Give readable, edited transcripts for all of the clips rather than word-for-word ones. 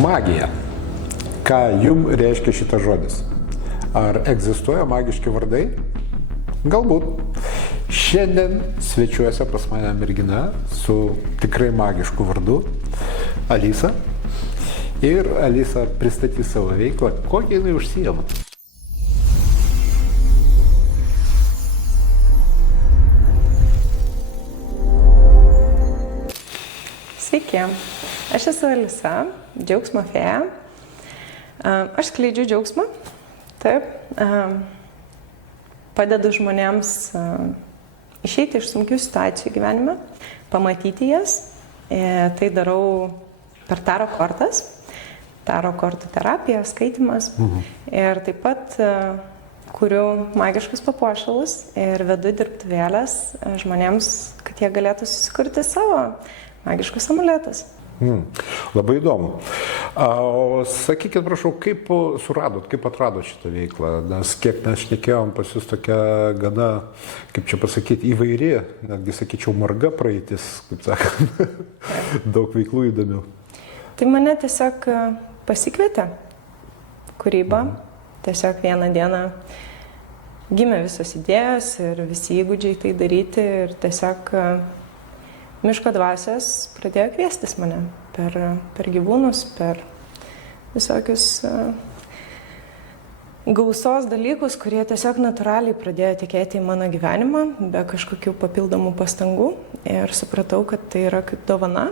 Magija. Ką jum reiškia šitas žodis? Ar egzistuoja magiški vardai? Galbūt. Šiandien svečiuose pas mane mergina su tikrai magišku vardu Alisa. Ir Alisa pristatys savo veiklą, kokią jinai užsiema. Sveiki, aš esu Alisa, džiaugsmo fėja. Aš skleidžiu džiaugsmą, taip, padedu žmonėms išeiti iš sunkių situacijų gyvenime, pamatyti jas. Tai darau per taro kortas, taro kortų terapija, skaitimas. Ir taip pat kuriu magiškus papuošalus ir vedu dirbtuvėles žmonėms, kad jie galėtų susikurti savo magiškus amuletus. Labai įdomu. O sakykit, prašau, kaip suradot, kaip atradot šitą veiklą? Nes kiek mes šnekėjom, pas jūs tokia gana, kaip čia pasakyti, įvairi, netgi sakyčiau, marga praeitis, kaip sakant, daug veiklų įdomių. Tai mane tiesiog pasikvietė kūryba. Tiesiog vieną dieną gimė visos idėjos ir visi įgūdžiai tai daryti ir tiesiog miško dvasios pradėjo kviestis mane per gyvūnus, per visokius gausos dalykus, kurie tiesiog natūraliai pradėjo tekėti į mano gyvenimą, be kažkokių papildomų pastangų. Ir supratau, kad tai yra kaip dovana,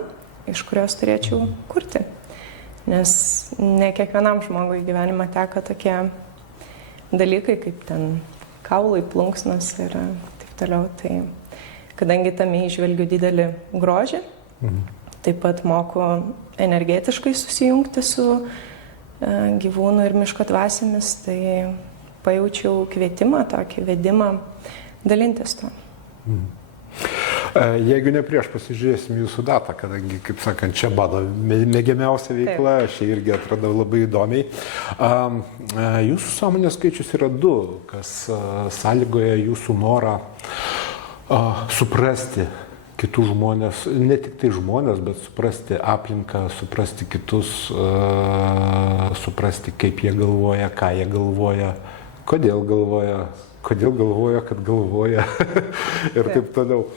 iš kurios turėčiau kurti. Nes ne kiekvienam žmogui gyvenimą teka tokie dalykai, kaip ten kaulai, plunksnos ir taip toliau. Tai kadangi tame įžvelgiu didelį grožį, taip pat moku energetiškai susijungti su gyvūnų ir miško dvasiamis, tai pajaučiau kvietimą, tokį vedimą dalintis to. Jeigu ne prieš pasižiūrėsim jūsų datą, kadangi, kaip sakant, čia mano mėgiamiausia veikla, aš ją irgi atradau labai įdomiai. Jūsų sąmonės skaičius yra 2, kas sąlygoja jūsų norą suprasti kitų žmonės, ne tik tai žmonės, bet suprasti aplinką, suprasti kitus, suprasti, kaip jie galvoja, ką jie galvoja, kodėl galvoja, kad galvoja ir taip toliau.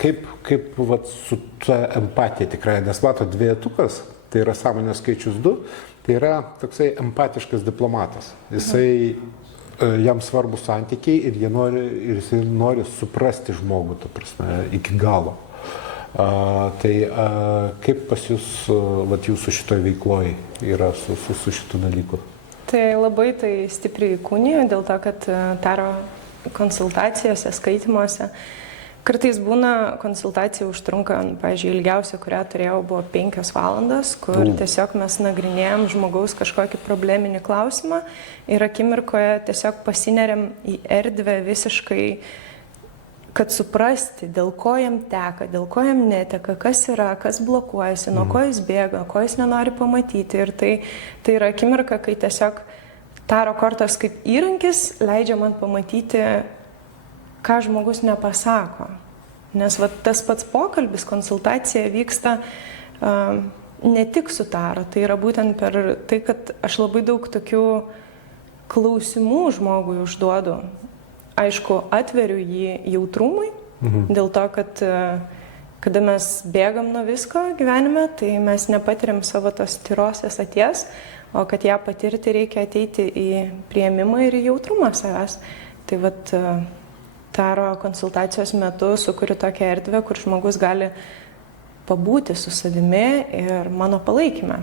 Kaip vat, su ta empatija tikrai, nes mato dviejetukas, tai yra sąmonės skaičius 2, tai yra toksai empatiškas diplomatas. Jam svarbus santykiai ir jisai nori suprasti žmogų, ta prasme, iki galo. Kaip pas jūs, vat, jūsų šitoje veikloje yra su šitų dalykų? Tai labai tai stipriai įkūnijo, dėl to, kad taro konsultacijose, skaitimuose kartais būna konsultacija užtrunka, pavyzdžiui, ilgiausia, kurią turėjau, buvo 5 valandas, kur tiesiog mes nagrinėjom žmogaus kažkokį probleminį klausimą ir akimirkoje tiesiog pasineriam į erdvę visiškai, kad suprasti, dėl ko jam teka, dėl ko jam neteka, kas yra, kas blokuojasi, nuo ko jis bėga, ko jis nenori pamatyti. Ir tai yra akimirka, kai tiesiog taro kortos kaip įrankis leidžia man pamatyti, ką žmogus nepasako. Nes va, tas pats pokalbis, konsultacija vyksta ne tik su taro, tai yra būtent per tai, kad aš labai daug tokių klausimų žmogui užduodu. Aišku, atveriu jį jautrumui, dėl to, kad kada mes bėgam nuo visko gyvenime, tai mes nepatiriam savo tos tyros esaties, o kad ją patirti reikia ateiti į priėmimą ir į jautrumą savęs. Tai vat taro konsultacijos metu sukuriu tokią erdvę, kur žmogus gali pabūti su savimi ir mano palaikyme.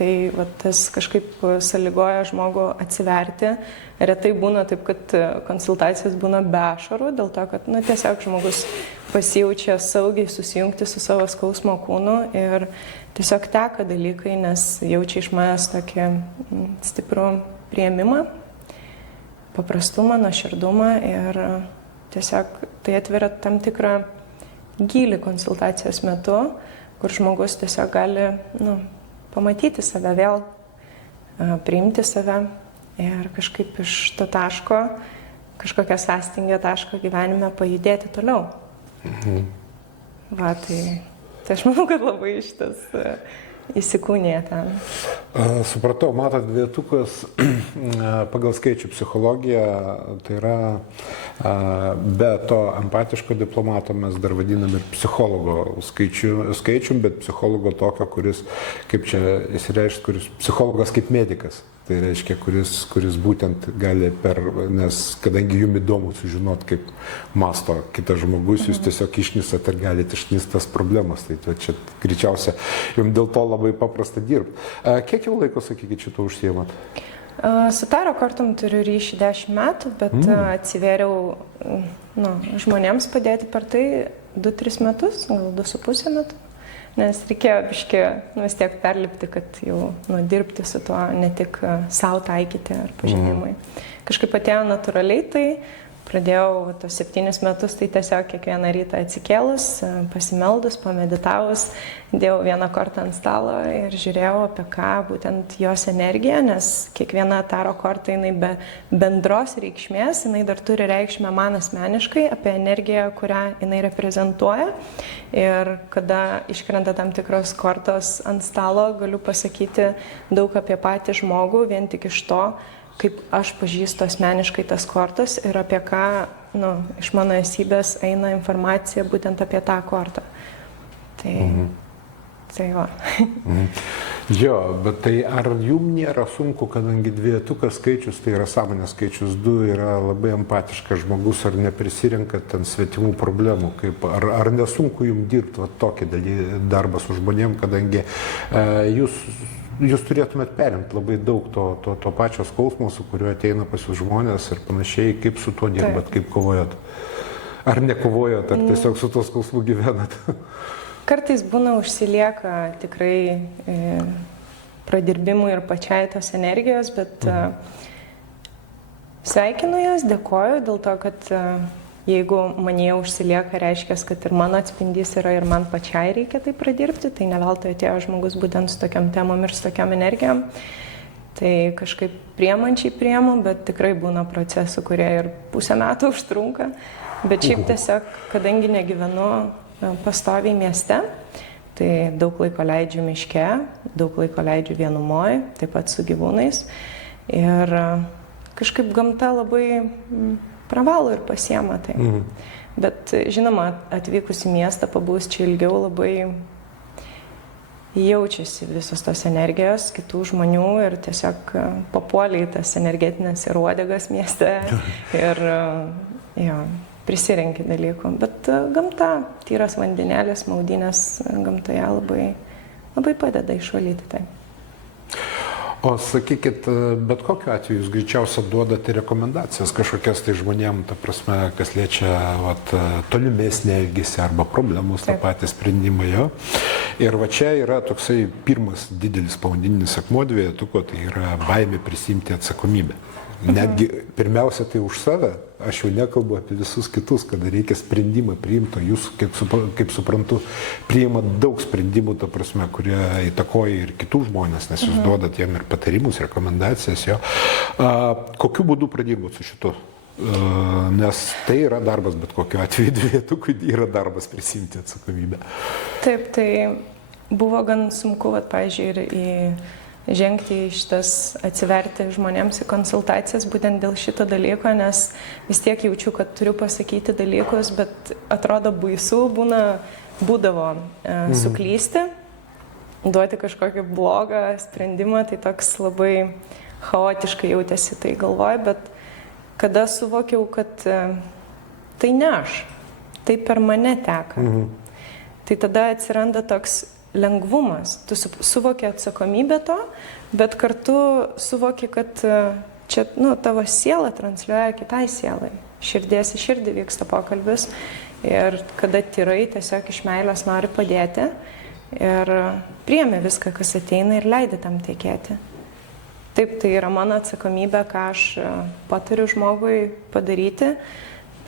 Tai va, tas kažkaip sąlygoja žmogų atsiverti. Retai būna taip, kad konsultacijos būna be ašarų, dėl to, kad tiesiog žmogus pasijaučia saugiai susijungti su savo skausmo kūnu ir tiesiog teka dalykai, nes jaučia iš manęs tokį stiprų priėmimą, paprastumą, nuoširdumą ir tiesiog tai atveria tam tikrą gylį konsultacijos metu, kur žmogus tiesiog gali pamatyti save vėl, priimti save ir kažkaip iš to taško, kažkokią sąstingę taško gyvenime pajudėti toliau. Va, tai Tai aš manau, kad labai šitas įsikūnė ten. Supratau, matot, dvietukas pagal skaičių psichologiją, tai yra be to empatiško diplomato mes dar vadinam ir psichologo skaičium, bet psichologo tokio, kuris, kaip čia įsireiškia, kuris psichologas kaip medikas. Tai reiškia, kuris būtent gali nes kadangi jums įdomu sužinot, kaip masto kitas žmogus, jūs tiesiog išnisat ir galite išnist tas problemas. Tai čia greičiausia, jums dėl to labai paprasta dirbti. Kiek jau laiko, sakykit, šito užsiemat? Su Taro kortom turiu ryšį 10 metų, bet atsivėriau žmonėms padėti per tai 2-3 metus, gal 2,5 metų. Nes reikėjo biškį vis tiek perlipti, kad jau dirbti su tuo, ne tik savo taikyti ar pažinimai. Kažkaip atėjo natūraliai, tai pradėjau tos 7 metus, tai tiesiog kiekvieną rytą atsikėlus, pasimeldus, pameditavus, dėjau vieną kortą ant stalo ir žiūrėjau apie ką, būtent jos energiją, nes kiekviena Taro korta, jinai be bendros reikšmės, jinai dar turi reikšmę man asmeniškai apie energiją, kurią jinai reprezentuoja. Ir kada iškrenta tam tikros kortos ant stalo, galiu pasakyti daug apie patį žmogų, vien tik iš to, kaip aš pažįstu asmeniškai tas kortas ir apie ką iš mano esybės eina informacija būtent apie tą kortą. Tai va. Jo, bet tai ar jums nėra sunku, kadangi dvietukas skaičius, tai yra sąmonės skaičius 2, yra labai empatiškas žmogus, ar neprisirenkat ten svetimų problemų, ar nesunku jums dirbti tokį darbą su žmonėm, kadangi jūs turėtumėt perimti labai daug to pačio skausmo, su kuriuo ateina pas jūs žmonės ir panašiai, kaip su tuo dirbat, kaip kovojat. Ar nekovojat, ar tiesiog su tuo skausmu gyvenat? Kartais būna užsilieka tikrai pradirbimui ir pačiai tos energijos, bet sveikinu jas, dėkoju dėl to, kad jeigu manyje užsilieka, reiškia, kad ir mano atspindys yra ir man pačiai reikia tai pradirbti, tai ne veltui atėjo žmogus būtent su tokiam temom ir su tokiam energijom. Tai kažkaip priemančiai priemu, bet tikrai būna procesų, kurie ir 1,5 metų užtrunka. Bet šiaip tiesiog, kadangi negyvenu pastoviai mieste, tai daug laiko leidžiu miške, daug laiko leidžiu vienumoj, taip pat su gyvūnais. Ir kažkaip gamta labai pravalo ir pasiema tai. Bet žinoma, atvykus į miestą, pabūs čia ilgiau, labai jaučiasi visos tos energijos kitų žmonių ir tiesiog papuoliai tas energetinės ir uodegas mieste ir prisirenki dalykų. Bet gamta, tyras vandenėlis, maudynės gamtoje labai padeda išvalyti tai. O sakykit, bet kokiu atveju jūs greičiausia duodate rekomendacijas kažkokias tai žmonėm, ta prasme, kas liečia tolimesnį elgesį arba problemus, tą patį sprendimą jo. Ir va čia yra toksai pirmas didelis pavadininis akmuo dviejetuko, tai yra baimė prisiimti atsakomybę. Netgi pirmiausia tai už save, aš jau nekalbu apie visus kitus, kada reikia sprendimą priimti, jūs, kaip suprantu, priimat daug sprendimų, ta prasme, kurie įtakoja ir kitų žmonės, nes jūs duodat jiem ir patarimus, rekomendacijas jo. Kokiu būdu pradirbat su šitu? Nes tai yra darbas, bet kokiu atveju dviejetukui yra darbas prisiimti atsakomybę. Taip, tai buvo gan sunku, pavyzdžiui, ir žengti į šitas, atsiverti žmonėms į konsultacijas būtent dėl šito dalyko, nes vis tiek jaučiu, kad turiu pasakyti dalykus, bet atrodo baisu būdavo suklysti, duoti kažkokį blogą sprendimą, tai toks labai chaotiškai jautėsi tai galvoj, bet kada suvokiau, kad tai ne aš, tai per mane teka, tai tada atsiranda toks lengvumas, tu suvoki atsakomybę to, bet kartu suvoki, kad čia tavo siela transliuoja kitai sielai. Širdies į širdį vyksta pokalbis ir kada tyrai tiesiog iš meilės nori padėti ir priemi viską, kas ateina ir leidi tam tekėti. Taip, tai yra mano atsakomybė, ką aš patariu žmogui padaryti,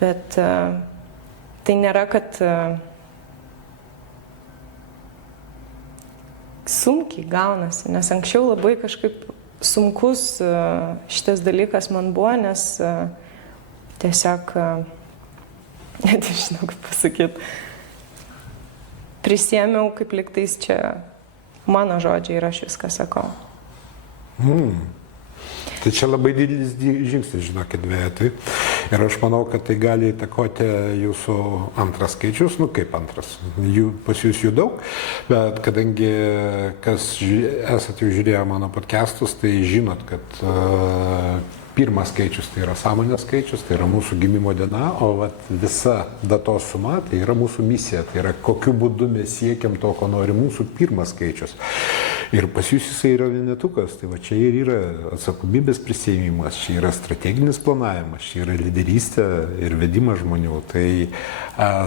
bet tai nėra, kad sunkiai gaunasi, nes anksčiau labai kažkaip sunkus šitas dalykas man buvo, nes tiesiog, nežinau, kaip pasakyti, prisėmiau, kaip liktais čia mano žodžiai ir aš viską sakau. Tai čia labai didelis žingsnis, žinokit, dviejatui. Ir aš manau, kad tai gali įtakoti jūsų antras skaičius, kaip antras. Pas jūs jų daug, bet kadangi kas esate jau žiūrėję mano podcastus, tai žinot, kad pirmas skaičius tai yra sąmonės skaičius, tai yra mūsų gimimo diena, o visa datos suma tai yra mūsų misija, tai yra kokiu būdu mes siekiam to, ko nori mūsų pirmas skaičius. Ir pas jūs jisai yra vienetukas, tai čia ir yra atsakomybės prisėmimas, čia yra strateginis planavimas, čia yra lyderystė ir vedimas žmonių. Tai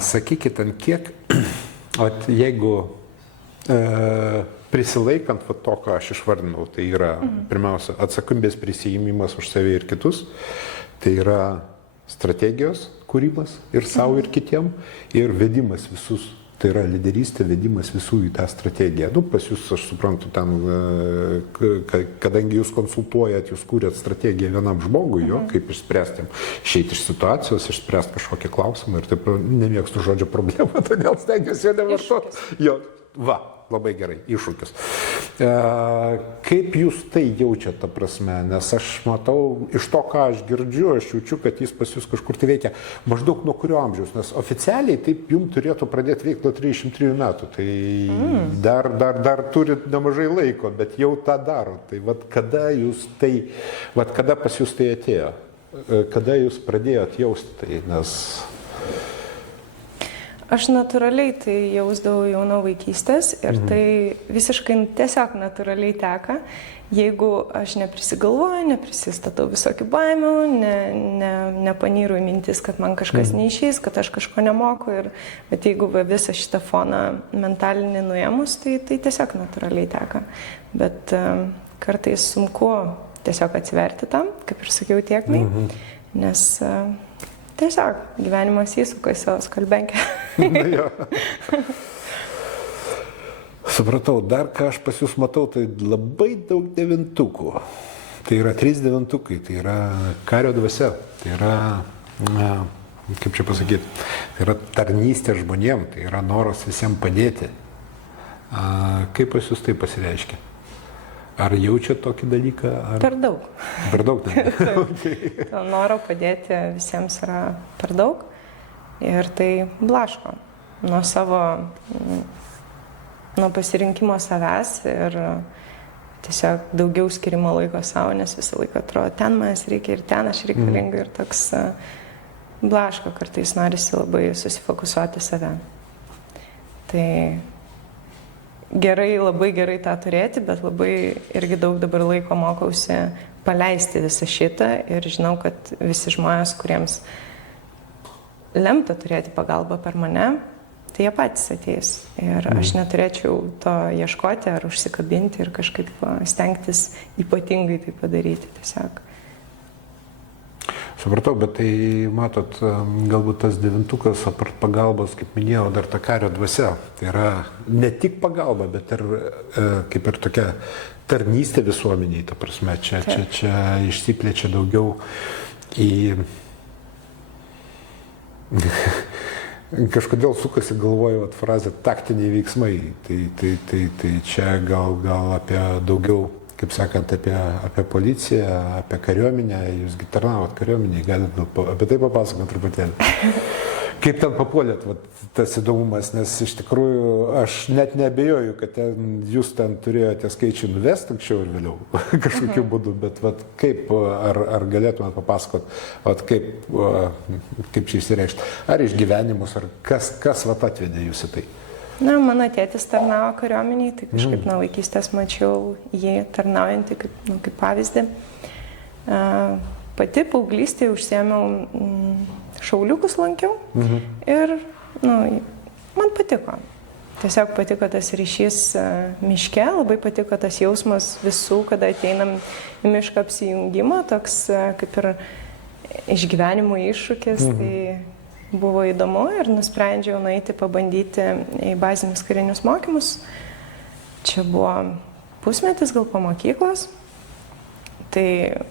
sakykit, ant kiek, jeigu prisilaikant to, ką aš išvardinau, tai yra pirmiausia atsakomybės prisėmimas už save ir kitus, tai yra strategijos kūrimas ir savo ir kitiem, ir vedimas visus. Tai yra lyderystė, vedimas visų į tą strategiją. Pas jūs, aš suprantu, ten, kadangi jūs konsultuojat, jūs kūrėt strategiją vienam žmogui, kaip išspręsti, išeiti iš situacijos, išspręsti kažkokį klausimą ir taip, nemėgstu žodžio problemą, todėl stengiuosi jo nevartoti. Labai gerai, iššūkis. Kaip jūs tai jaučiate, ta prasme, nes aš matau, iš to, ką aš girdžiu, aš jaučiu, kad jis pas jūs kažkur tai veikia maždaug nuo kurio amžiaus, nes oficialiai taip jums turėtų pradėti veikti nuo 33 metų, tai dar turit nemažai laiko, bet jau tą daro. Tai kada pas jūs tai atėjo, kada jūs pradėjot jausti tai, nes... Aš natūraliai tai jausdavau jau nuo vaikystės ir tai visiškai tiesiog natūraliai teka, jeigu aš neprisigalvoju, neprisistatau visokių baimių, nepanyru į mintis, kad man kažkas neišeis, kad aš kažko nemoku, bet jeigu visą šitą foną mentalinį nuėmus, tai tiesiog natūraliai teka. Bet kartais sunku tiesiog atsiverti tam, kaip ir sakiau, tiekmai, nes... Tiesiog gyvenimas įsuka į savo skalbenkę. Supratau, dar ką aš pas jūs matau, tai labai daug devintukų. Tai yra 3 devintukai, tai yra kario dvasia, tai yra, kaip čia pasakyti, tai yra tarnystė žmonėm, tai yra noras visiems padėti. Kaip pas jūs tai pasireiškia? Ar jaučiat tokį dalyką? Per daug. Per daug, tai. To noro padėti visiems yra per daug ir tai blaško nuo pasirinkimo savęs ir tiesiog daugiau skirimo laiko savo, nes visą laiką atrodo, ten manęs reikia ir ten aš reikalinga ir toks blaško, kartais norisi labai susifokusuoti save. Tai labai gerai tą turėti, bet labai irgi daug dabar laiko mokausi paleisti visą šitą ir žinau, kad visi žmonės, kuriems lemta turėti pagalbą per mane, tai jie patys ateis. Ir aš neturėčiau to ieškoti ar užsikabinti ir kažkaip stengtis ypatingai tai padaryti tiesiog. Supratau, bet tai, matot, galbūt tas devintukas apart pagalbos, kaip minėjau, dar ta kario dvasia. Tai yra ne tik pagalba, bet ir kaip ir tokia tarnystė visuomeniai, ta prasme, čia išsiplečia daugiau į... Kažkodėl sukasi galvoju frazę taktiniai veiksmai. Tai čia gal apie daugiau, kaip sakant, apie policiją, apie kariuomenę. Jūsgi tarnavot kariuomenėje, galite apie tai papasakoti truputėlį. Kaip ten papuolėt, tas įdomumas, nes iš tikrųjų aš net neabejoju, kad jūs ten turėjote skaičių nuvesti anksčiau ir vėliau kažkokiu būdu, bet kaip, ar galėtumėt papasakot, kaip čia išsireikšti, ar išgyvenimus, ar kas atvedė jūs į tai? Na, mano tėtis tarnavo kariuomeniai, tai kažkaip nuo vaikystės mačiau jį tarnaujantį kaip pavyzdį. Pati paauglystėje užsiėmiau šauliukus lankiau ir man patiko. Tiesiog patiko tas ryšys miške, labai patiko tas jausmas visų, kada ateinam į mišką apsijungimą, toks kaip ir išgyvenimo iššūkis. Tai buvo įdomu ir nusprendžiau nueiti pabandyti į bazinius karinius mokymus. Čia buvo pusmetis gal po mokyklos. Tai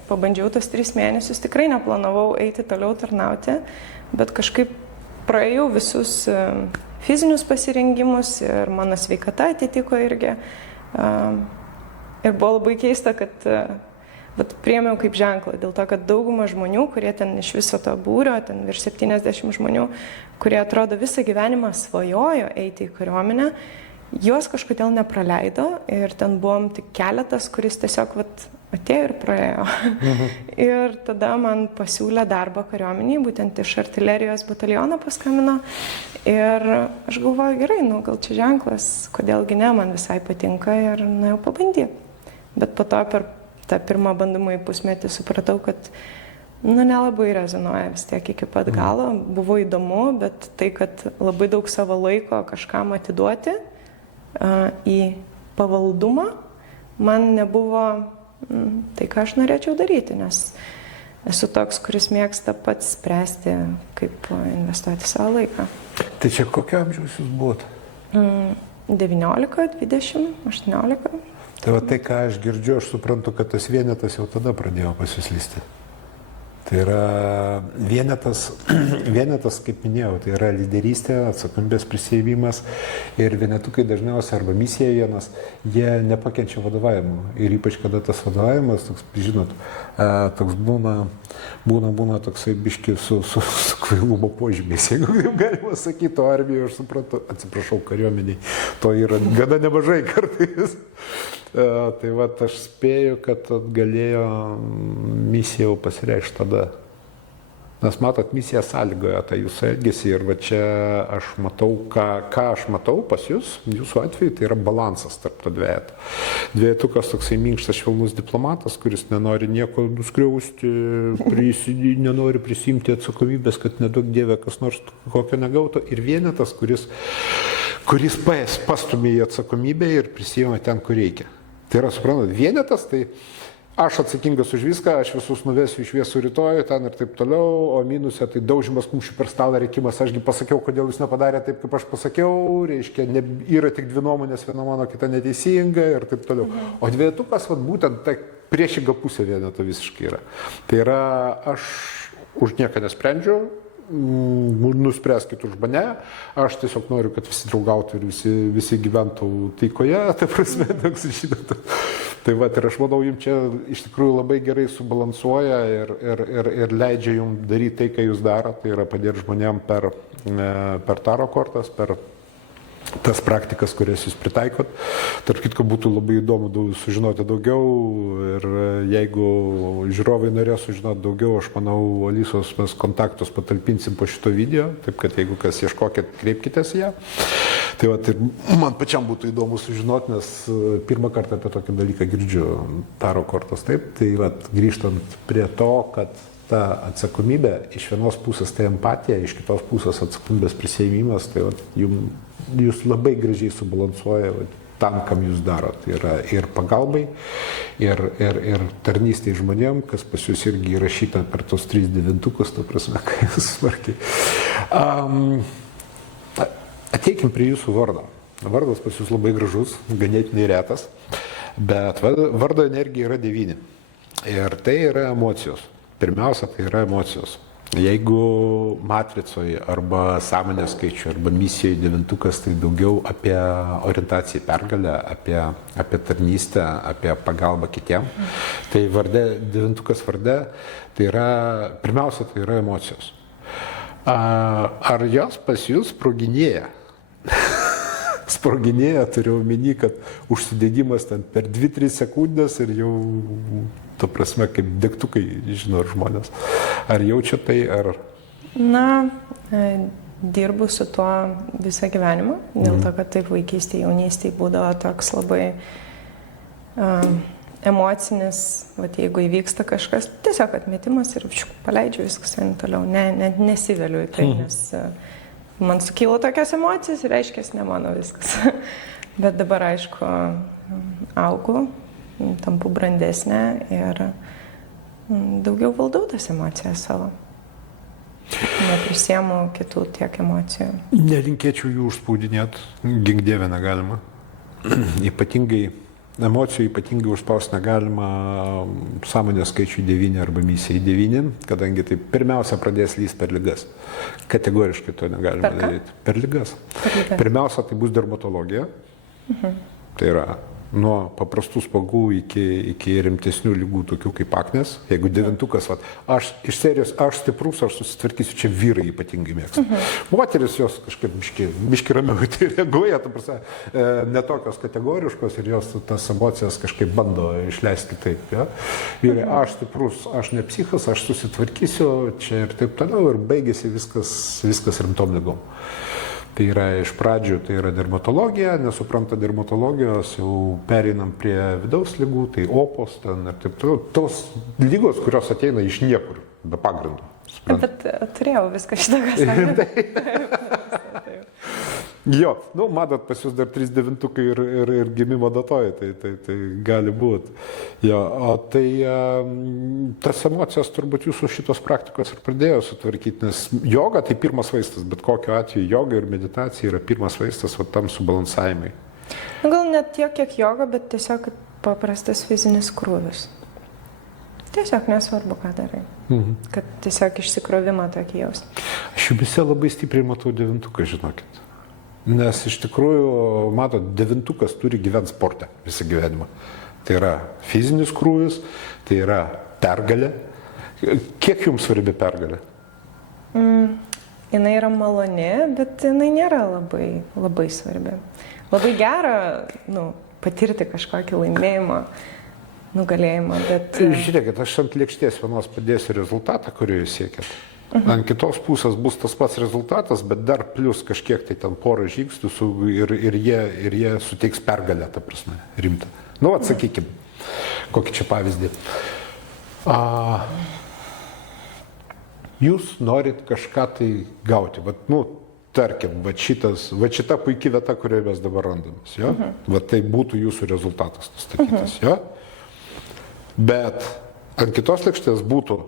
pabandžiau tos 3 mėnesius, tikrai neplanavau eiti toliau tarnauti, bet kažkaip praėjau visus fizinius pasirengimus ir mano sveikata atitiko irgi. Ir buvo labai keista, kad priėmiau kaip ženklą, dėl to, kad dauguma žmonių, kurie ten iš viso to būrio, ten virš 70 žmonių, kurie atrodo visą gyvenimą svajojo eiti į kariuomenę, juos kažkodėl nepraleido ir ten buvom tik keletas, kuris tiesiog atėjo ir praėjo. Ir tada man pasiūlė darbą kariuomeniai, būtent iš artilerijos bataliono paskambino. Ir aš galvoju, gerai, gal čia ženklas, kodėlgi ne, man visai patinka ir nuėjau pabandyti. Bet po to per tą pirmą bandomąjį pusmetį supratau, kad nelabai rezonuoja vis tiek iki pat galo. Buvo įdomu, bet tai, kad labai daug savo laiko kažkam atiduoti į pavaldumą, man nebuvo tai, ką aš norėčiau daryti, nes esu toks, kuris mėgsta pats spręsti, kaip investuoti savo laiką. Tai čia kokio amžiaus jūs buvot? 19, 20, 18. Tai tai, ką aš girdžiu, aš suprantu, kad tas vienetas jau tada pradėjo pasislysti. Tai yra vienetas, kaip minėjau, tai yra lyderystė, atsakomybės prisiėmimas ir vienetukai dažniausiai arba misija vienas, jie nepakenčia vadovavimo. Ir ypač, kada tas vadovavimas, toks, žinot, toks būna toksai biški su kvailumo požymiais, jeigu taip galima sakyti, o armijoje, aš suprantu, atsiprašau, kariuomeniai, to yra gana nemažai kartais. Tai aš spėju, kad galėjo misija jau pasireikšti tada. Nes matot, misija sąlygoja tą jūsų elgesį ir čia aš matau, ką aš matau pas jūs, jūsų atveju, tai yra balansas tarp to dvejeto. Dvejetukas toksai minkštas, švelnus diplomatas, kuris nenori nieko nuskriausti, nenori prisimti atsakomybės, kad nedaug dievė kas nors kokio negautų. Ir vienetas, kuris pastumė į atsakomybę ir prisijima ten, kur reikia. Tai yra, suprantat, vienetas, tai aš atsakingas už viską, aš visus nuvesiu į šviesų rytoj, ten ir taip toliau, o minusė tai daužimas kumščių per stalą rėkimas, ašgi pasakiau, kodėl jūs nepadarė taip, kaip aš pasakiau, reiškia, yra tik dvi nuomonės, viena mano, kita neteisinga ir taip toliau. O dvejetukas, būtent ta priešinga pusė vieneto visiškai yra. Tai yra, aš už nieką nesprendžiu, nuspręskit už mane, aš tiesiog noriu, kad visi draugautų ir visi gyventų taikoje, ta prasme, toks žinot. Tai ir aš manau, jums čia iš tikrųjų labai gerai subalansuoja ir leidžia jums daryti tai, ką jūs daro, tai yra padėti žmonėm per taro kortas, per tas praktikas, kurias jūs pritaikot. Tarp kitko, būtų labai įdomu sužinoti daugiau ir jeigu žiūrovai norės sužinoti daugiau, aš manau, Alisos mes kontaktus patalpinsim po šito video, taip kad jeigu kas ieškokit, kreipkitės ją. Tai ir man pačiam būtų įdomu sužinoti, nes pirmą kartą apie tokį dalyką girdžiu taro kortas. Taip, tai grįžtant prie to, kad ta atsakomybė, iš vienos pusės tai empatija, iš kitos pusės atsakomybės prisiėmimas, tai jūs labai gražiai subalansuoja tam, kam jūs darot. Tai yra ir pagalbai, ir tarnystė žmonėm, kas pas jūs irgi įrašyta per tos 3 devintukus, ta prasme, kai jūs smarkiai. Ateikim prie jūsų vardo. Vardas pas jūs labai gražus, ganėtinai retas, bet vardo energija yra 9. Ir tai yra emocijos. Pirmiausia, tai yra emocijos. Jeigu matricoje arba sąmonės skaičių, arba misijoje devintukas, tai daugiau apie orientaciją į pergalę, apie tarnystę, apie pagalbą kitiem. Tai devintukas varde, tai yra, pirmiausia, tai yra emocijos. Ar jos pas jūs sproginėja? Sproginėja, turiu omeny, kad užsidegimas ten per 2-3 sekundės ir jau, ta prasme, kaip degtukai, žino žmonės. Ar jaučia tai, ar... Dirbu su tuo visą gyvenimą, dėl to, kad taip vaikystėje, jaunystėje būdavo toks labai emocinis, jeigu įvyksta kažkas, tiesiog atmetimas ir paleidžiu viskas einu toliau, nesiveliu į tai, nes man sukyla tokias emocijas ir reiškia, ne mano viskas. Bet dabar, aišku, augu, tampu brandesnė ir daugiau valdau tas emocijas savo. Neprisiemu kitų tiek emocijų. Nelinkėčiau jų užspaudinėti, gink dieve negalima. Ypatingai Emocijų ypatingai užspausti negalima sąmonės skaičiui 9 arba misijai 9, kadangi tai pirmiausia pradės lįsti per ligas. Kategoriškai to negalima daryti. Per ligas. Pirmiausia, tai bus dermatologija. Tai yra nuo paprastų spagų iki rimtesnių lygų, tokių kaip aknės. Jeigu 9, aš iš serijos, aš stiprus, aš susitvarkysiu, čia vyrai ypatingai mėgsta. Moteris jos kažkaip biški ramiau tai reaguoja, ne tokios kategoriškos ir jos tas emocijas kažkaip bando išleisti kitaip. Ja? Vyrai, aš stiprus, aš ne psichas, aš susitvarkysiu, čia ir taip toliau ir baigėsi viskas rimtom lygom. Tai yra iš pradžių, tai yra dermatologija, nesupranta dermatologijos, jau pereinam prie vidaus ligų, tai opos ten ir taip toliau. Tos lygos, kurios ateina iš niekur, be pagrindų. Bet turėjau viską šitą, ką sakė. Jo, matot, pas jūs dar 3 devintukai ir gimimo datoja, tai gali būti. Jo, o tai tas emocijas turbūt jūsų šitos praktikos ir pradėjo sutvarkyti, nes joga tai pirmas vaistas, bet kokiu atveju joga ir meditacija yra pirmas vaistas tam subalansavimai. Gal net tiek, kiek joga, bet tiesiog paprastas fizinis krūvis. Tiesiog nesvarbu, ką darai. Kad tiesiog išsikrovimą tokį jaus. Aš jumise labai stipriai matau 9, žinokit. Nes iš tikrųjų, matot, 9 turi gyventi sporte visą gyvenimą. Tai yra fizinis krūvis, tai yra pergalė. Kiek jums svarbi pergalė? Jinai yra maloni, bet jinai nėra labai svarbi. Labai gera, patirti kažkokį laimėjimą, nugalėjimą, bet... Žiūrėkit, aš ant lėkštės vienos padėsiu rezultatą, kurį jūs siekėt. Ant kitos pusės bus tas pats rezultatas, bet dar plus kažkiek tai ten porą žingsnių ir jie suteiks pergalę, ta prasme, rimtą. Atsakykim, kokį čia pavyzdį. Jūs norit kažką tai gauti, tarkim, šita puikia vieta, kurioje mes dabar randamės, jo? Tai būtų jūsų rezultatas nustatytas, jo? Bet ant kitos lėkštės būtų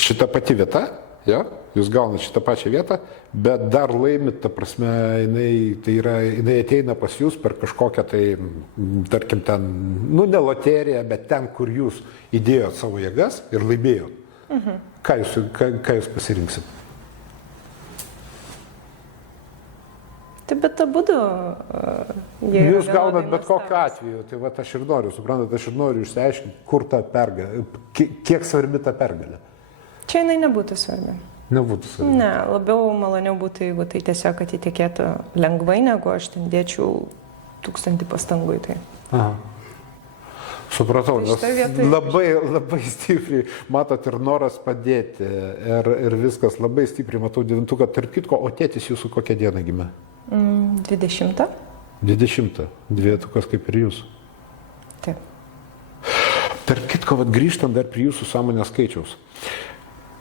šita pati vieta, ja, jūs gaunat šitą pačią vietą, bet dar laimit, ta prasme, jinai ateina pas jūs per kažkokią tai, tarkim, ten, ne loteriją, bet ten, kur jūs įdėjot savo jėgas ir laimėjot. Ką jūs pasirinksit? Taip, bet abudu jūs gaunat bet kokiu atveju, tai aš ir noriu, suprantat, aš ir noriu išsiaiškinti, kur ta pergalė, kiek svarbi ta pergalė. Čia jinai nebūtų svarbi. Nebūtų svarbi. Ne, labiau maloniau būtų, jeigu tai tiesiog atitikėtų lengvai, negu aš ten dėčiau 1000 pastangų į tai. Aha. Supratau, nes labai stipriai, matot, ir noras padėti, ir viskas labai stipriai, matau 9, tarp kitko, o tėtis jūsų kokią dieną gimė? 20. 20, 2 kaip ir jūs. Taip. Tarp kitko, grįžtant dar prie jūsų sąmonės skaičiaus.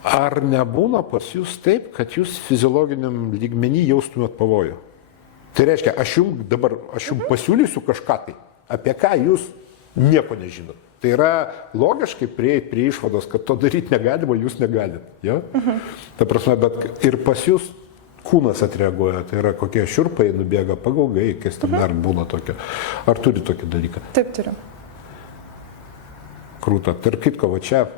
Ar nebūna pas jūs taip, kad jūs fiziologiniam lygmenį jaustumėt pavojų? Tai reiškia, aš jums pasiūlysiu kažką tai, apie ką jūs nieko nežinot. Tai yra logiškai prieiti prie išvados, kad to daryti negalima, jūs negalit. Ja? Ta prasme, bet ir pas jūs kūnas atreaguoja, tai yra kokie šiurpai nubėga pagaugai, kas ten dar būna tokio. Ar turi tokį dalyką? Taip, turiu. Krūta. Tarp kitko, čia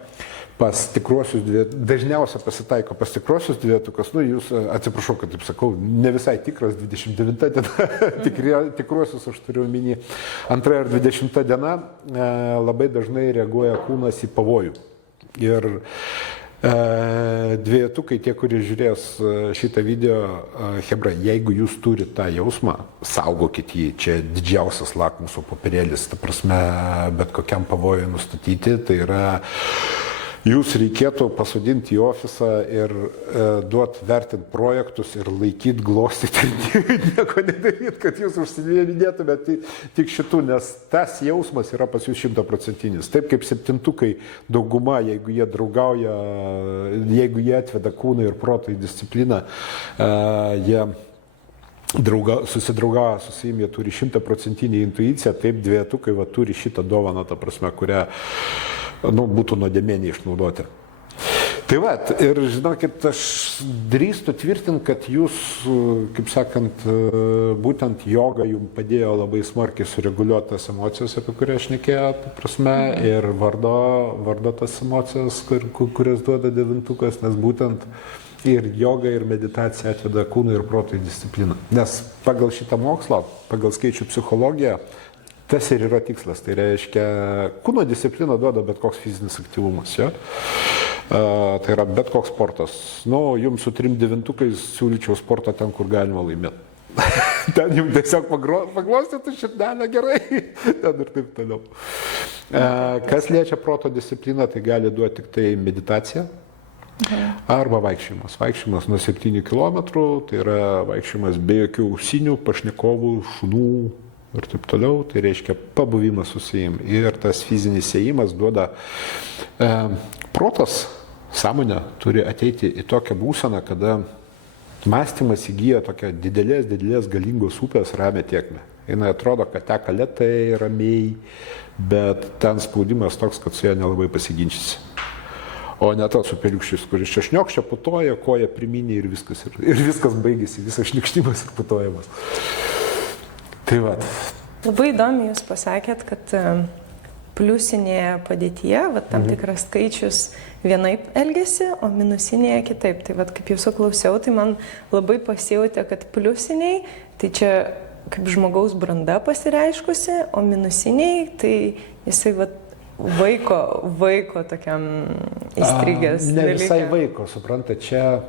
pas tikruosius dažniausia pasitaiko pas tikruosius 2, jūs, atsiprašau, kad taip sakau, ne visai tikras 29 diena, tikruosius aš turiu omeny, 2 ar 20 diena labai dažnai reaguoja kūnas į pavojų. Ir 2, tie, kurie žiūrės šitą video, hebra, jeigu jūs turite tą jausmą, saugokit jį, čia didžiausias lakmuso popierėlis, ta prasme, bet kokiam pavojui nustatyti, tai yra jūs reikėtų pasodinti į ofisą ir duoti vertinti projektus ir laikyti, glostyti ir nieko nedaryti, kad jūs užsiminėtumėte tik šitų, nes tas jausmas yra pas jūs 100%. Taip kaip 7 dauguma, jeigu jie draugauja, jeigu jie atveda kūną ir protą į discipliną, jie susidraugauja su savimi, jie turi 100% intuiciją, taip 2 turi šitą dovaną, ta prasme, kurią būtų nuodėmė neišnaudoti. Tai va, ir žinokit, aš drįstu tvirtinti, kad jūs, kaip sakant, būtent joga jums padėjo labai smarkiai sureguliuoti tas emocijas, apie kurias šnekėjo, prasme, ir vardo tas emocijas, kurias duoda devintukas, nes būtent ir joga, ir meditacija atveda kūną ir proto į discipliną. Nes pagal šitą mokslą, pagal skaičių psichologiją, tas ir yra tikslas. Tai reiškia, kūno discipliną duoda bet koks fizinis aktyvumas. Ja? Tai yra bet koks sportas. Nu, jums su 3 devintukais siūlyčiau sportą ten, kur galima laimėti. Ten jums tiesiog paglostytų širdelę gerai. Ten ir taip toliau. Kas liečia proto discipliną, tai gali duoti tik tai meditacija. Arba vaikščiojimas. Vaikščiojimas nuo 7 km, tai yra vaikščiojimas be jokių ausinių, pašnekovų, šunų ir taip toliau. Tai reiškia pabuvimas su savim. Ir tas fizinis ėjimas duoda protas, sąmonė turi ateiti į tokią būseną, kada mąstymas įgyja tokią didelės galingos upės ramią tėkmę. Jis atrodo, kad teka lėtai, ramiai, bet ten spaudimas toks, kad su ja nelabai pasiginčysi. O ne tas upeliukštis, kuris čia šniokščia, putoja, koja priminė ir viskas baigėsi, visas šniukštimas ir putojimas. Tai va. Labai įdomi jūs pasakėt, kad pliusinėje padėtyje, tam tikras skaičius vienaip elgesi, o minusinėje kitaip. Tai kaip jūsų klausiau, tai man labai pasijautė, kad pliusiniai, tai čia kaip žmogaus branda pasireiškusi, o minusiniai, tai jisai vaiko tokiam įstrigęs. Ne visai vaiko, supranta, čia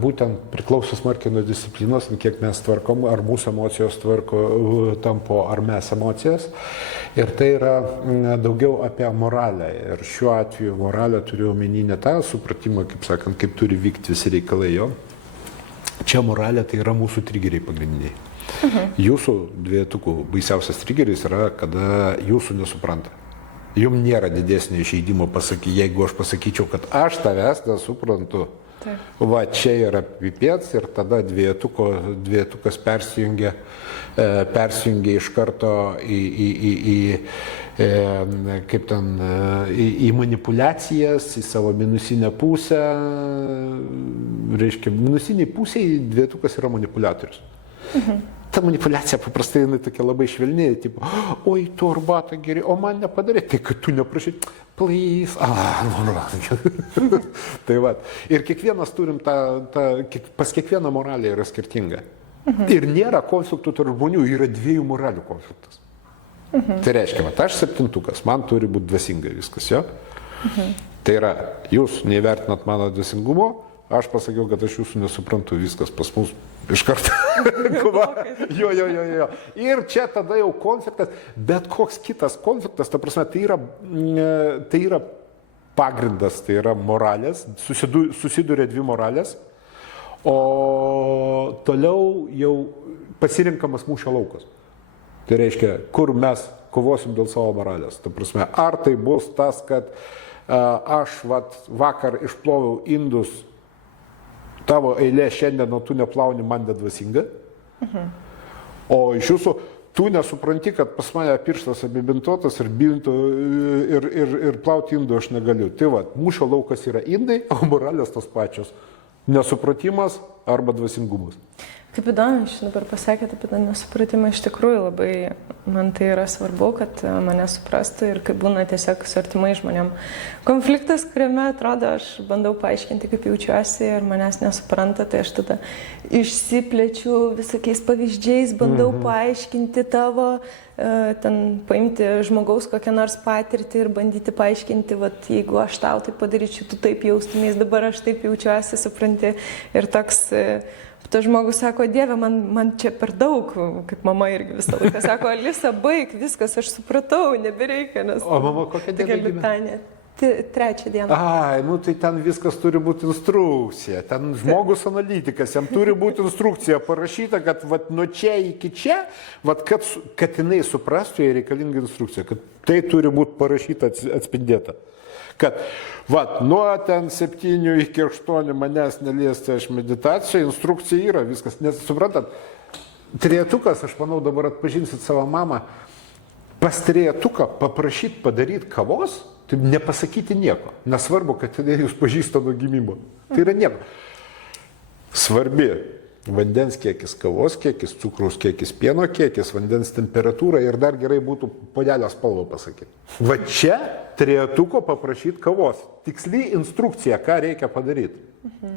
būtent priklauso smarkiai nuo disciplinos, kiek mes tvarkom, ar mūsų emocijos tampo, ar mes emocijas. Ir tai yra daugiau apie moralę. Ir šiuo atveju moralę turiu omeny ne tą supratimą, kaip sakant, kaip turi vykti visi reikalai jo. Čia moralė tai yra mūsų trigeriai pagrindiniai. Jūsų dvietukų baisiausias trigeris yra, kada jūsų nesupranta. Jums nėra didesnio išeidimo pasakyti, jeigu aš pasakyčiau, kad aš tavęs nesuprantu. Va, čia yra pipėts ir tada dvietukas persijungia iš karto į manipulacijas, į savo minusinę pusę. Reiškia, minusiniai pusiai dvietukas yra manipuliatorius. Ta manipulacija paprastai tokia labai švelni, tipo, oi, tu arbatą geri, o man nepadarė, tai kad tu neprašai, please, Tai va, ir kiekvienas turim pas kiekvieną moralę yra skirtinga. Ir nėra konfliktų tarp žmonių, yra 2 moralių konfliktas. Tai reiškia, aš 7, man turi būti dvasinga viskas, jo? Tai yra, jūs neįvertinat mano dvasingumo, aš pasakiau, kad aš jūsų nesuprantu, viskas pas mus iš karto. Jo. Ir čia tada jau konfliktas, bet koks kitas konfliktas, ta prasme, tai yra pagrindas, tai yra moralės, susiduria 2 moralės, o toliau jau pasirinkamas mūšio laukas. Tai reiškia, kur mes kovosim dėl savo moralės. Ta prasme, ar tai bus tas, kad aš vakar išploviau indus, tavo eilė šiandien, o tu neplauni, man nedvasinga. O iš jūsų, tu nesupranti, kad pas mane pirštas abibintuotas ir plauti indų aš negaliu. Tai va, mūšio laukas yra indai, o moralės tos pačios. Nesupratimas arba dvasingumas. Kaip įdomu, aš dabar pasakėte apie tą nesupratimą, iš tikrųjų labai man tai yra svarbu, kad mane suprastų ir kaip būna tiesiog su artimai žmonėm. Konfliktas, kuriame atrodo, aš bandau paaiškinti, kaip jaučiuosi ir manęs nesupranta, tai aš tada išsiplečiu visokiais pavyzdžiais, bandau paaiškinti tavo, ten paimti žmogaus kokią nors patirtį ir bandyti paaiškinti, jeigu aš tau tai padaryčiau, tu taip jaustumės, dabar aš taip jaučiuosi, supranti, ir toks... Tas žmogus sako, Dieve, man čia per daug, kaip mama irgi visą laiką sako, Alisa, baig, viskas, aš supratau, nebereikia, nes... O mama kokią dieną gimė? 3 dieną. Ai, tai ten viskas turi būti instrukcija, ten žmogus analitikas, jam turi būti instrukcija parašyta, kad nuo čia iki čia, kad jinai suprastų, jai reikalinga instrukcija, kad tai turi būti parašyta, atspindėta. Kad, nuo ten 7 iki 8 manęs neliesti, aš meditacija, instrukcija yra, viskas. Nes, suprantat, trejetukas, aš manau, dabar atpažinsit savo mamą, pas trejetuką paprašyti padaryti kavos, Tai nepasakyti nieko. Nesvarbu, kad jūs pažįsta nuo gimimo. Tai yra nieko. Svarbi vandens kiekis, kavos kiekis, cukraus kiekis, pieno kiekis, vandens temperatūra ir dar gerai būtų puodelio spalvą pasakyti. Va čia trejetuko paprašyti kavos. Tiksliai instrukcija, ką reikia padaryti.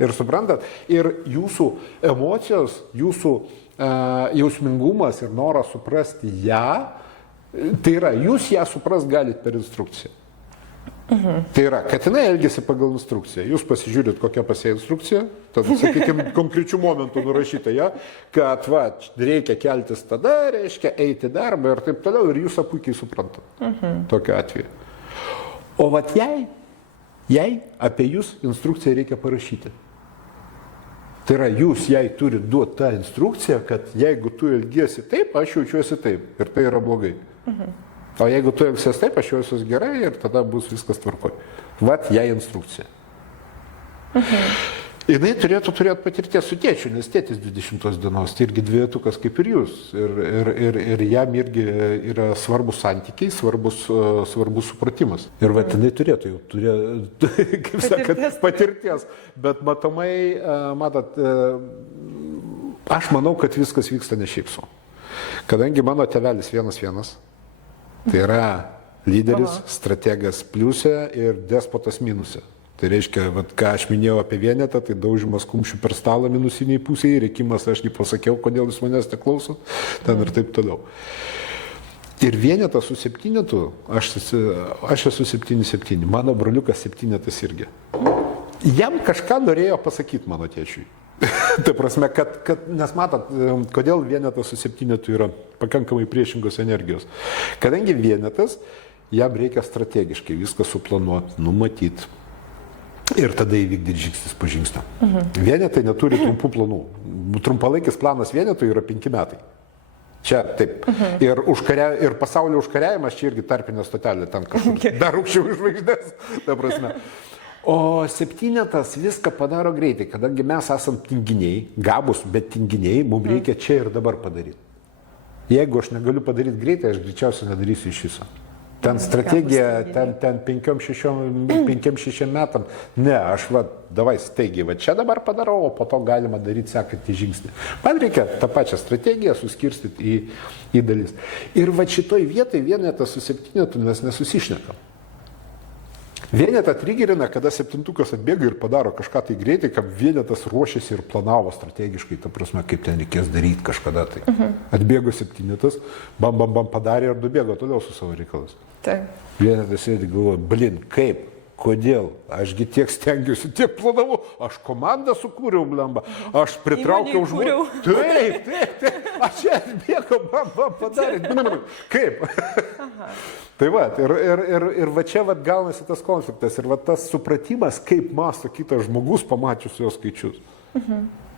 Ir suprantat, ir jūsų emocijos, jūsų jausmingumas ir noras suprasti ją, tai yra, jūs ją suprast galite per instrukciją. Tai yra, kad jinai elgėsi pagal instrukciją. Jūs pasižiūrit, kokia pas ją instrukcija, tada, sakykime, konkrečių momentų nurašyta, ja, kad va, reikia keltis tada, reiškia eiti darbą ir taip toliau, ir jūs puikiai suprantat tokiu atveju. O vat jai apie jūs instrukciją reikia parašyti. Tai yra, jūs jai turite duoti tą instrukciją, kad jeigu tu elgiesi taip, aš jaučiuosi taip, ir tai yra blogai. O jeigu tu elgsies taip, aš jausiuosi gerai ir tada bus viskas tvarkoj. Vat jai instrukcija. Jinai turėtų turėti patirties su tėčiu, nes tėtis 20 dienos, tai irgi dviejetukas kaip ir jūs. Ir jam irgi yra svarbus santykiai, svarbus supratimas. Ir vat jinai turėtų jau, kaip sakant, patirties. Bet matomai, matot, aš manau, kad viskas vyksta ne šiaip sau. Kadangi mano tėvelis 1-1, tai yra lyderis, strategas pliuse ir despotas minuse. Tai reiškia, vat, ką aš minėjau apie vienetą, tai daužimas kumščių per stalą minusiniai pusėje, reikimas, aš nepasakiau, kodėl jūs manęs neklausot, ten ir taip toliau. Ir vienetą su 7, aš esu 7-7, mano broliukas 7 irgi. Jam kažką norėjo pasakyti mano tėčiui. Tai prasme, kad, nes matot, kodėl vienetas su 7 yra pakankamai priešingos energijos. Kadangi vienetas, jam reikia strategiškai viską suplanuoti, numatyti. Ir tada įvykdyti žingsnis po žingsnio. Vienetai neturi trumpų planų. Trumpalaikis planas vienetui yra 5 metai. Čia taip. Ir pasaulio užkariavimas čia irgi tarpinė stotelė, ten kažkur dar aukščiau už žvaigždės, ta prasme. O 7 viską padaro greitai, kadangi mes esam tinginiai, gabus, bet tinginiai, mums reikia čia ir dabar padaryti. Jeigu aš negaliu padaryti greitai, aš greičiausiai nedarysiu iš viso. Ten strategija, ten 5-6 metam, ne, aš davai staigiai, čia dabar padarau, o po to galima daryti sekantį žingsnį. Man reikia tą pačią strategiją suskirstyti į dalis. Ir šitoj vietoj vienetas su 7 mes nesusišnekam. Vienetą trigerina, kada 7 atbėga ir padaro kažką tai greitai, kad vienetas ruošiasi ir planavo strategiškai, ta prasme, kaip ten reikės daryti kažkada tai. Atbėgo 7, bam padarė ir nubėgo toliau su savo reikalas. Vienetas sėdi galvoja, kaip, kodėl, ašgi tiek stengiuosi, tiek planavau, aš komandą sukūriau, blemba, aš pritraukiau žmonių. Taip, aš čia atbėgo, bam padarė, kaip. Tai va, ir va čia gaunasi tas konfliktas ir va tas supratimas, kaip mąsto kitas žmogus pamačius jo skaičius.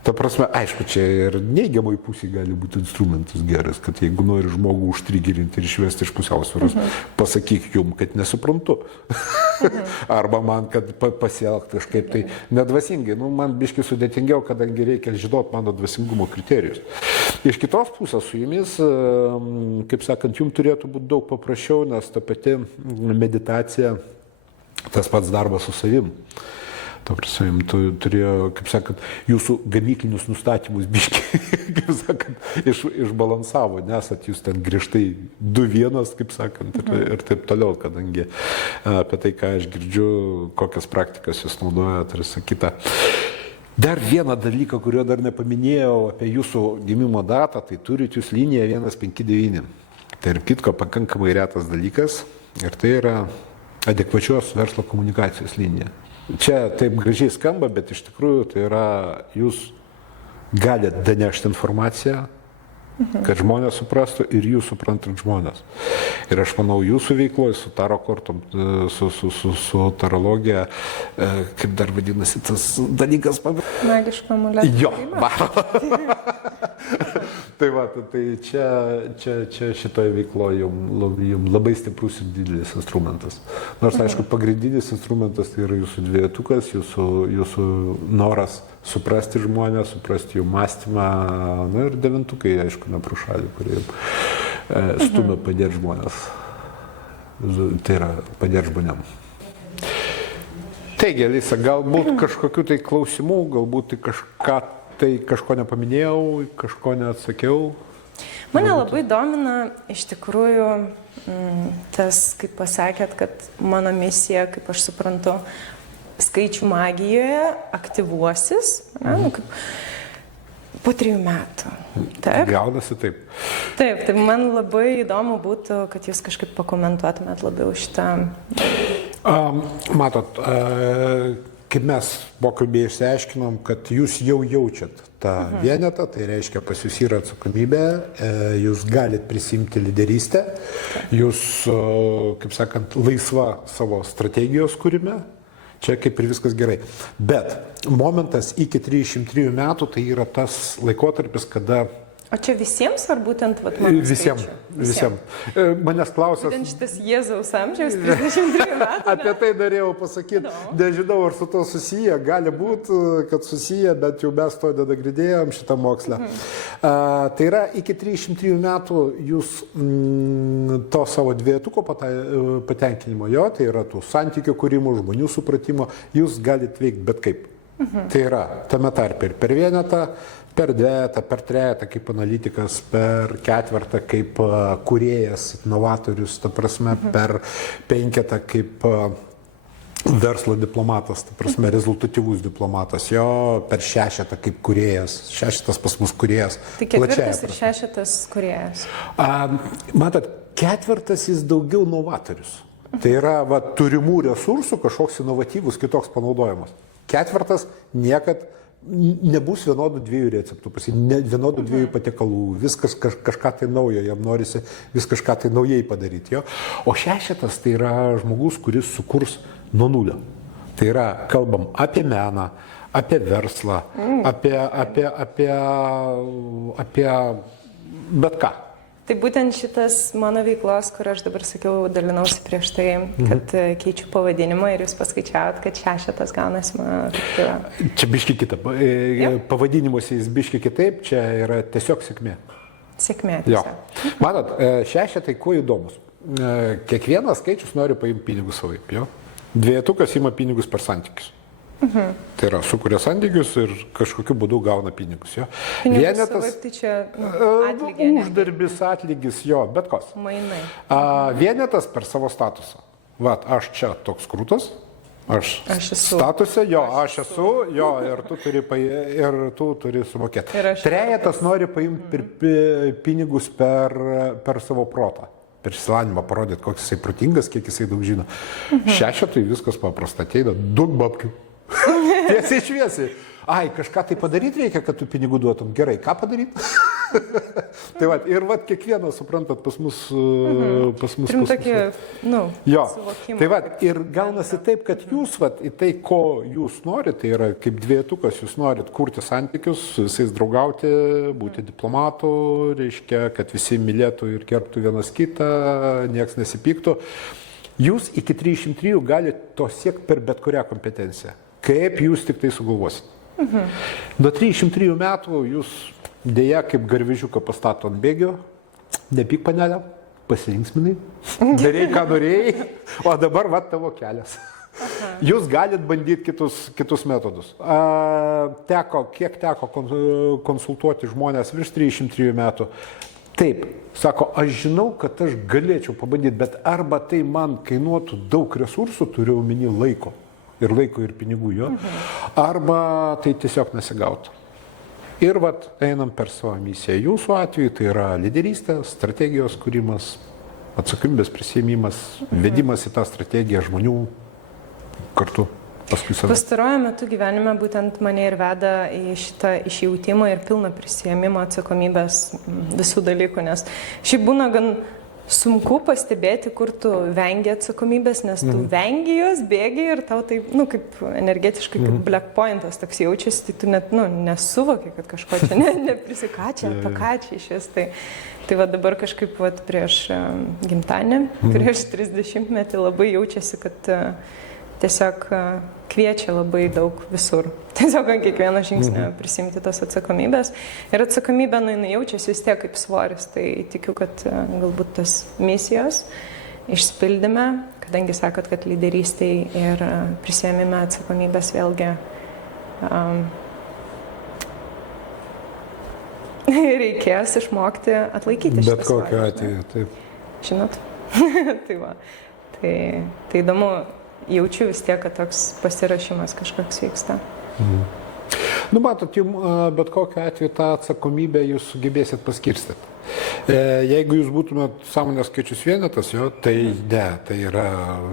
Ta prasme, aišku, čia ir neigiamai pusė gali būti instrumentas geras, kad jeigu nori žmogų užtrigirinti ir išvesti iš pusiausvyros, pasakyk jum, kad nesuprantu. Arba man, kad pasielgt kažkaip tai nedvasingai. Man biškai sudėtingiau, kadangi reikia žinot mano dvasingumo kriterijus. Iš kitos pusės su jumis, kaip sakant, jums turėtų būti daug paprasčiau, nes ta pati meditacija, tas pats darbas su savim. Ta prasme, turėjo, kaip sakant, jūsų gamyklinius nustatymus biškai, kaip sakant, išbalansavo, nesat jūs ten griežtai 2-1, kaip sakant, ir taip toliau, kadangi apie tai, ką aš girdžiu, kokias praktikas jūs naudojat ir sakyta. Dar vieną dalyką, kurio dar nepaminėjau apie jūsų gimimo datą, tai turit jūs liniją 159. Tai ir kitko pakankamai retas dalykas ir tai yra adekvačios verslo komunikacijos linija. Čia taip gražiai skamba, bet iš tikrųjų tai yra, jūs galite danešti informaciją, kad žmonės suprastų ir jūs suprantant žmonės. Ir aš manau, jūsų veikloje su taro kortom, su tarologija, kaip dar vadinasi tas dalykas, magiško amuleto. Jo, tai va, tai čia šitoje veikloje jums labai stiprus ir didelis instrumentas. Nors, aišku, pagrindinis instrumentas tai yra jūsų dvejetukas, jūsų noras suprasti žmonės, suprasti jų mąstymą, ir 9, aišku, ne pro šalį, kurie stumia padėti žmonės. Tai yra padėti žmonėm. Taigi, Alisa, galbūt kažkokių tai klausimų, galbūt kažko nepaminėjau, kažko neatsakiau. Mane labai domina iš tikrųjų tas, kaip pasakėt, kad mano misija, kaip aš suprantu, skaičių magijoje aktyvuosis, kaip po 3 metų. Taip? Gaunasi taip. Taip, tai man labai įdomu būtų, kad jūs kažkaip pakomentuotumėt labiau šitą. Matot, kaip mes pokalbėje išsiaiškinom, kad jūs jau jaučiat tą vienetą, tai reiškia pas jūs yra atsakomybė, jūs galit prisimti lyderystę, jūs, kaip sakant, laisva savo strategijos kūrime, čia kaip ir viskas gerai. Bet momentas iki 33 metų tai yra tas laikotarpis, kada... O čia visiems ar būtent mano Visiems. Manęs klausęs... Būtent šitas Jėzaus amžiaus 33 metų. Apie tai norėjau pasakyti, nežinau, ar su to susiję, gali būti, kad susiję, bet jau mes to nenagrinėjom šitą mokslą. Tai yra, iki 33 metų jūs to savo dviejetuko patenkinimo, tai yra tų santykių kūrimo, žmonių supratimo, jūs galite veikti bet kaip. Tai yra tame tarpe ir per vienetą, per dvejetą, per trejetą kaip analitikas, per ketvertą kaip kūrėjas, inovatorius, ta prasme, per penketą kaip verslo diplomatas, ta prasme, rezultatyvus diplomatas, jo per šešetą kaip kūrėjas, šešetas pas mus kūrėjas. Tai ketvirtas ir šešetas kūrėjas. Matot, ketvertas jis daugiau novatorius. Tai yra turimų resursų kažkoks inovatyvus kitoks panaudojimas. Ketvertas niekad nebus vienodų 2 receptų, vienodų 2 patiekalų, viskas kažką tai naujo, jam norisi vis kažką tai naujai padaryti. Jo? O šešetas tai yra žmogus, kuris sukurs nuo nulio. Tai yra, kalbam apie meną, apie verslą, apie bet ką. Tai būtent šitas mano veiklos, kur aš dabar sakiau, dalinausi prieš tai, kad keičiu pavadinimą ir jūs paskaičiavot, kad šešetas gaunasi mano efektyva. Čia biški kita. Pavadinimuose jis biški kitaip, čia yra tiesiog sėkmė. Sėkmė tiesiog. Matot, šešetai kuo įdomus. Kiekvienas skaičius nori paimti pinigus savaip. Dvejetukas ima pinigus per santykius. Tai yra, sukuria santykius ir kažkokiu būdu gauna pinigus. Vienetas, tai čia uždarbis, atlygis, bet kas. Mainai. Vienetas per savo statusą. Aš čia toks krūtas, aš esu. Statuse, aš esu, ir tu turi sumokėti. Trejetas nori paimti pinigus per savo protą. Per išsilavinimą parodyti, koks jisai protingas, kiek jisai daug žino. Šešetui viskas paprasta, ateina daug babkių. Tiesiai šviesiai. Kažką tai padaryti reikia, kad tu pinigų duotum. Gerai, ką padaryti? Kiekvienas, suprantat, pas mus... Turim tokį, suvokimą. Ir gaunasi taip, kad jūs, į tai, ko jūs norite, tai yra kaip dviejetukas, jūs norit kurti santykius, su visais draugauti, būti diplomatu, reiškia, kad visi mylėtų ir gerbtų vienas kitą, nieks nesipyktų. Jūs iki 303 galite to siekti per bet kurią kompetenciją. Kaip jūs tik tai sugalvosit. Nuo 303 metų jūs dėja kaip garvežiuką pastato ant bėgio, nepyk panelę, pasirinksminai, darėjai, ką norėjai, o dabar tavo kelias. Jūs galit bandyti kitus metodus. Kiek teko konsultuoti žmonės virš 303 metų. Taip, sako, aš žinau, kad aš galėčiau pabandyti, bet arba tai man kainuotų daug resursų, turiu omeny laiko ir pinigų jo, arba tai tiesiog nesigautų. Ir einam per savo misiją. Jūsų atveju tai yra lyderystė, strategijos kūrimas, atsakomybės prisiėmimas, vedimas į tą strategiją žmonių kartu. Pastaruoju metu gyvenime būtent mane ir veda į šitą išjautimą ir pilną prisijėmimą atsakomybės visų dalykų, nes šiaip būna gan sunku pastebėti, kur tu vengi atsakomybės, nes tu vengi jos, bėgi ir tau tai, kaip energetiškai kaip black pointas toks jaučiasi, tai tu net, nesuvoki, kad kažko čia neprisikačia, pakačia iš vis. Tai dabar kažkaip prieš gimtadienį, prieš 30-metį labai jaučiasi, kad tiesiog kviečia labai daug visur. Tiesiog ant kiekvieno žingsnio prisimti tas atsakomybės. Ir atsakomybė, jinai jaučiasi vis tiek kaip svoris. Tai tikiu, kad galbūt tas misijos išsipildyme, kadangi sakot, kad lyderystėj ir prisėmime atsakomybės vėlgi reikės išmokti atlaikyti šitą Bet kokiu svorį, atveju, taip. Žinot? Tai va. Tai įdomu, jaučiu vis tiek, kad toks pasirašymas kažkoks vyksta. Nu, matot, jums bet kokiu atveju tą atsakomybę jūs sugebėsit paskirstyti. Jeigu jūs būtumėt sąmonės skaičius vienetas, jo, tai ne, tai yra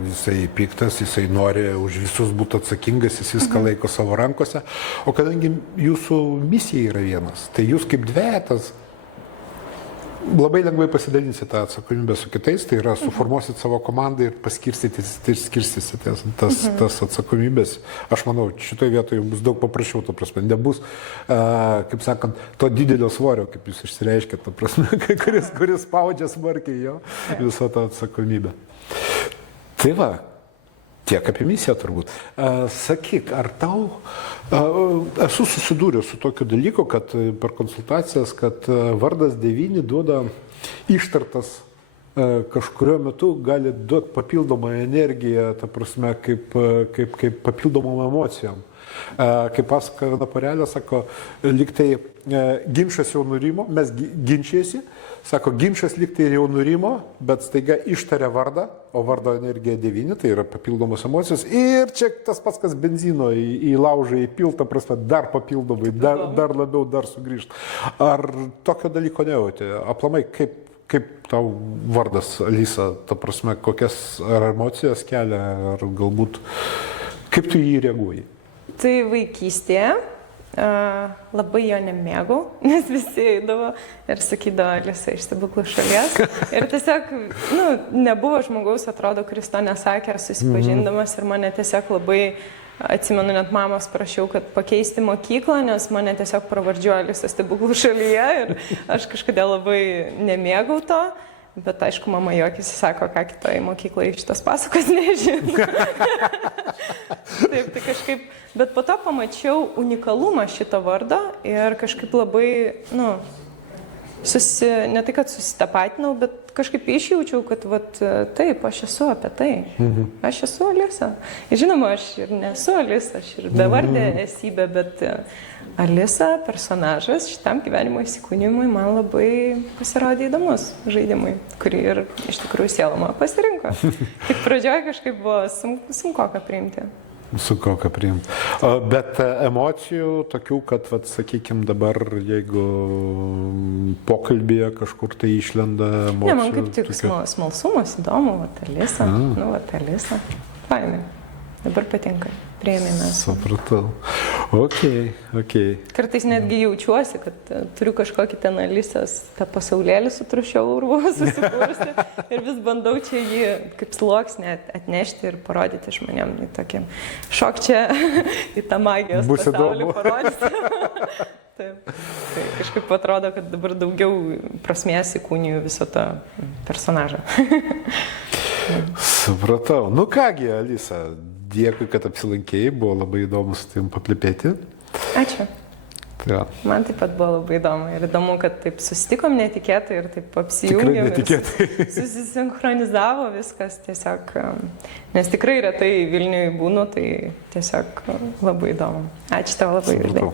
jisai piktas, jisai nori už visus būti atsakingas, jis viską laiko savo rankose, o kadangi jūsų misija yra vienas, tai jūs kaip dvejetas labai lengvai pasidalinsite tą atsakomybę su kitais, tai yra suformuosit savo komandą ir skirstysite tas atsakomybės. Aš manau, šitoje vietoje bus daug paprasčiau, ta prasme, nebus, kaip sakant, to didelio svorio, kaip jūs išsireiškėt, ta prasme, kuris spaudžia smarkiai jo visą tą atsakomybę. Tai va, tiek apie misiją turbūt. Sakyk, ar tau, esu susidūręs su tokiu dalyku, kad per konsultacijas, kad vardas 9 duoda ištartas kažkurio metu gali duoti papildomą energiją, ta prasme, kaip papildomom emocijom. Kaip pasakoja viena porelė, sako, lygtai ginčas jau nurimo, mes ginčiasi, sako, ginčas lygtai jau nurimo, bet staiga ištaria vardą, o vardo energija 9, tai yra papildomos emocijos. Ir čia tas pats, kas benzino į laužą įpilta, prasme, dar papildomai, dar labiau, dar sugrįžta. Ar tokio dalyko nejauti? Aplamai, kaip tau vardas, Alisa, ta prasme, kokias ar emocijas kelia, ar galbūt, kaip tu jį reaguoji? Tai vaikystėje labai jo nemėgau, nes visi eidavo ir sakydavo, Alisa iš stebuklų šalies. Ir tiesiog, nebuvo žmogaus, atrodo, kuris to nesakė, ar susipažindamas, ir mane tiesiog labai, atsimenu, net mamos prašiau, kad pakeisti mokyklą, nes mane tiesiog pravardžiuoja Alisa stebuklų šalyje ir aš kažkodėl labai nemėgau to. Bet aišku, mama juokėsi, sako, ką kitoje mokykloje šitos pasakos nežino. Taip, tai kažkaip, bet po to pamačiau unikalumą šito vardo ir kažkaip labai, ne tai, kad susitapatinau, bet kažkaip išjaučiau, kad taip, aš esu apie tai. Aš esu Alisa. Ir žinoma, aš ir nesu Alisa, aš ir bevardė esybė, bet Alisa, personažas šitam gyvenimo įsikūnimui man labai pasirodė įdomus žaidimui, kurį ir iš tikrųjų sieloma pasirinko. Tik pradžioje kažkaip buvo sunkoka priimti. Sunkoka priimti. Bet emocijų tokių, kad, sakykime, dabar, jeigu pokalbėje kažkur tai išlenda emocijų... Ne, man kaip tik smalsumas, įdomu, Alisa, Alisa, fainai. Dabar patinka, priėmėme. Supratau. Ok. Kartais netgi jaučiuosi, kad turiu kažkokį ten Alisas, tą pasaulėlį su trušio urvu susikūrusi ir vis bandau čia jį kaip sluoksnį atnešti ir parodyti žmonėm į tokį šok čia, į tą magijos pasaulį parodyti. Taip. Tai kažkaip atrodo, kad dabar daugiau prasmės įkūniju viso tą personažą. Supratau. Nu kągi, Alisa, dėkui, kad apsilankėjai, buvo labai įdomu su tavim paplepėti. Ačiū. Ja. Man taip pat buvo labai įdomu ir įdomu, kad taip susitikom netikėtai ir taip apsijungėm. Tikrai netikėtai. Susisinchronizavo viskas tiesiog, nes tikrai retai Vilniuje būnu, tai tiesiog labai įdomu. Ačiū tau labai. Supratau.